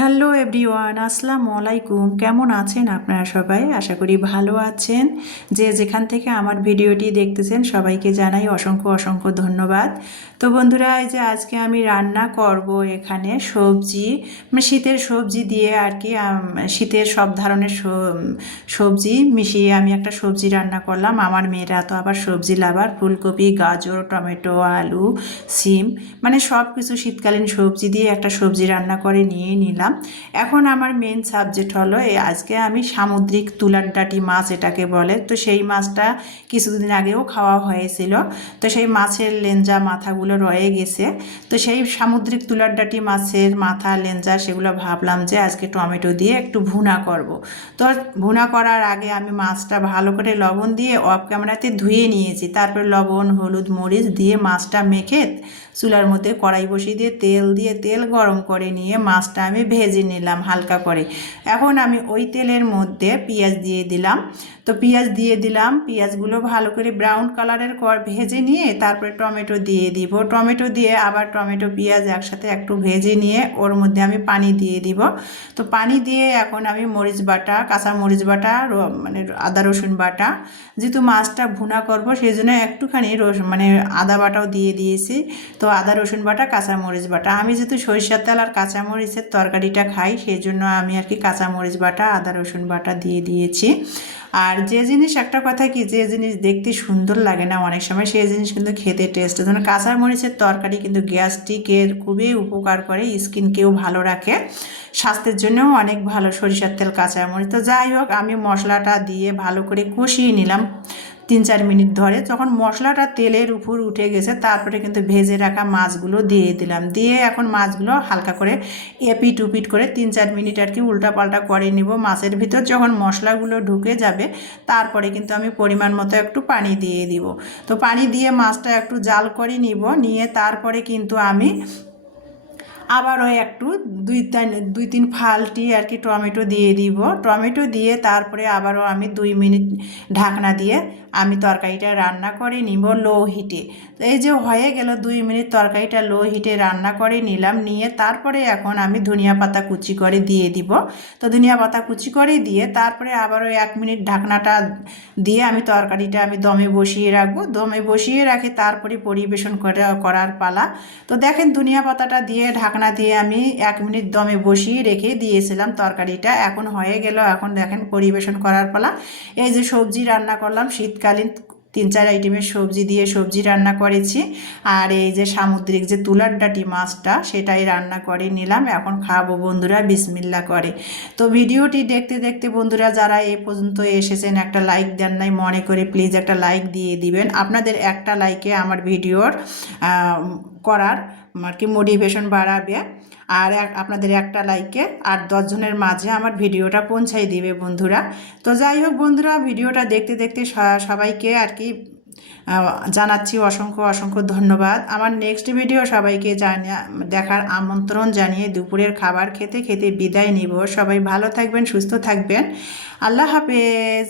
Hello everyone, আসসালামু আলাইকুম। কেমন আছেন আপনারা সবাই? আশা করি ভালো আছেন। যে যেখান থেকে আমার ভিডিওটি দেখতেছেন, সবাইকে জানাই অসংখ্য অসংখ্য ধন্যবাদ। তো বন্ধুরা, এই যে আজকে আমি রান্না করব এখানে সবজি মানে শীতের সবজি দিয়ে আর কি শীতের সব ধরনের সবজি মিশিয়ে আমি একটা সবজি রান্না করলাম। আমার মেয়েরা তো আবার সবজি লাভার। ফুলকপি, গাজর, টমেটো, আলু, সিম মানে সব কিছু শীতকালীন সবজি দিয়ে একটা সবজি রান্না করে নিয়ে নিলাম। এখন আমার মেন সাবজেক্ট হলো এই আজকে আমি সামুদ্রিক তুলার ডাটি মাছ এটাকে বলে। তো সেই মাছটা কিছুদিন আগেও খাওয়া হয়েছিল। তো সেই মাছের লেঞ্জা মাথাগুলো রয়ে গেছে। তো সেই সামুদ্রিক তুলার ডাটি মাছের মাথা, লেঞ্জা সেগুলো ভাবলাম যে আজকে টমেটো দিয়ে একটু ভুনা করব। তো ভুনা করার আগে আমি মাছটা ভালো করে লবণ দিয়ে অফ ক্যামেরাতে ধুয়ে নিয়েছি। তারপর লবণ, হলুদ, মরিচ দিয়ে মাছটা মেখে চুলার মধ্যে কড়াই বসিয়ে দিয়ে তেল দিয়ে তেল গরম করে নিয়ে মাছটা আমি ভেজে নিলাম হালকা করে। এখন আমি ওই তেলের মধ্যে পেঁয়াজ দিয়ে দিলাম। তো পেঁয়াজ দিয়ে দিলাম। পেঁয়াজগুলো ভালো করে ব্রাউন কালারের কর ভেজে নিয়ে তারপরে টমেটো দিয়ে দিব। টমেটো দিয়ে আবার টমেটো পেঁয়াজ একসাথে একটু ভেজে নিয়ে ওর মধ্যে আমি পানি দিয়ে দিব। তো পানি দিয়ে এখন আমি মরিচ বাটা, কাঁচা মরিচ বাটা মানে আদা রসুন বাটা, যেহেতু মাছটা ভুনা করব সেই জন্য একটুখানি রসুন মানে আদা বাটাও দিয়ে দিয়েছি। তো আদা রসুন বাটা, কাঁচা মরিচ বাটা। আমি যেহেতু সরিষার তেল আর কাঁচা মরিচের তরকারিটা খাই সেই জন্য আমি আর কি কাঁচা মরিচ বাটা, আদা রসুন বাটা দিয়ে দিয়েছি। আর যে জিনিস, একটা কথা কি, যে জিনিস দেখতে সুন্দর লাগে না অনেক সময়, সেই জিনিস কিন্তু খেতে টেস্ট ধরুন কাঁচা মরিচের তরকারি কিন্তু গ্যাস্ট্রিকের খুবই উপকার করে স্কিনকেও ভালো রাখে, স্বাস্থ্যের জন্যও অনেক ভালো, সরিষার তেল কাঁচা মরিচ তো যাই হোক, আমি মশলাটা দিয়ে ভালো করে কষিয়ে নিলাম। তিন চার মিনিট ধরে যখন মশলাটা তেলের উপর উঠে গেছে, তারপরে কিন্তু ভেজে রাখা মাছগুলো দিয়ে দিলাম। দিয়ে এখন মাছগুলো হালকা করে এপিট উপিট করে তিন চার মিনিট আর কি উল্টা পাল্টা করে নিব মাছের ভিতর। যখন মশলাগুলো ঢুকে যাবে, তারপরে কিন্তু আমি পরিমাণ মতো একটু পানি দিয়ে দিব। তো পানি দিয়ে মাছটা একটু জাল করে নিব। নিয়ে তারপরে কিন্তু আমি আবারও একটু দুই দুই তিন ফালটি আর কি টমেটো দিয়ে দিব। টমেটো দিয়ে তারপরে আবারও আমি দুই মিনিট ঢাকনা দিয়ে আমি তরকারিটা রান্না করে নিব লো হিটে। তো এই যে হয়ে গেল দুই মিনিট তরকারিটা লো হিটে রান্না করে নিলাম, নিয়ে তারপরে এখন আমি ধনিয়া পাতা কুচি করে দিয়ে দিব। তো ধনিয়া পাতা কুচি করে দিয়ে তারপরে আবারও এক মিনিট ঢাকনাটা দিয়ে আমি তরকারিটা আমি দমে বসিয়ে রাখব। দমে বসিয়ে রাখি তারপরে পরিবেশন করে, করার পালা। তো দেখেন ধনিয়া পাতাটা দিয়ে ঢাকনা দিয়ে আমি এক মিনিট দমে বসিয়ে রেখে দিয়েছিলাম তরকারিটা। এখন হয়ে গেল, এখন দেখেন পরিবেশন করার পালা। এই যে সবজি রান্না করলাম, শীতকালীন তিন চার আইটেমের সবজি দিয়ে সবজি রান্না করেছি। আর এই যে সামুদ্রিক যে তুলার ডাটি মাছটা, সেটাই রান্না করে নিলাম। এখন খাব বন্ধুরা, বিসমিল্লা করে। তো ভিডিওটি দেখতে দেখতে বন্ধুরা, যারা এ পর্যন্ত এসেছেন, একটা লাইক দেন নাই, মনে করে প্লিজ একটা লাইক দিয়ে দিবেন। আপনাদের একটা লাইকে আমার ভিডিওর করার আর কি মোটিভেশন বাড়াবে। আর আপনাদের একটা লাইকে আট দশজনের মাঝে আমার ভিডিওটা পৌঁছাই দিবে বন্ধুরা। তো যাই হোক বন্ধুরা, ভিডিওটা দেখতে দেখতে সবাইকে আর কি জানাচ্ছি অসংখ্য অসংখ্য ধন্যবাদ। আমার নেক্সট ভিডিও সবাইকে জানিয়ে, দেখার আমন্ত্রণ জানিয়ে দুপুরের খাবার খেতে খেতে বিদায় নিব। সবাই ভালো থাকবেন, সুস্থ থাকবেন। আল্লাহ হাফেজ।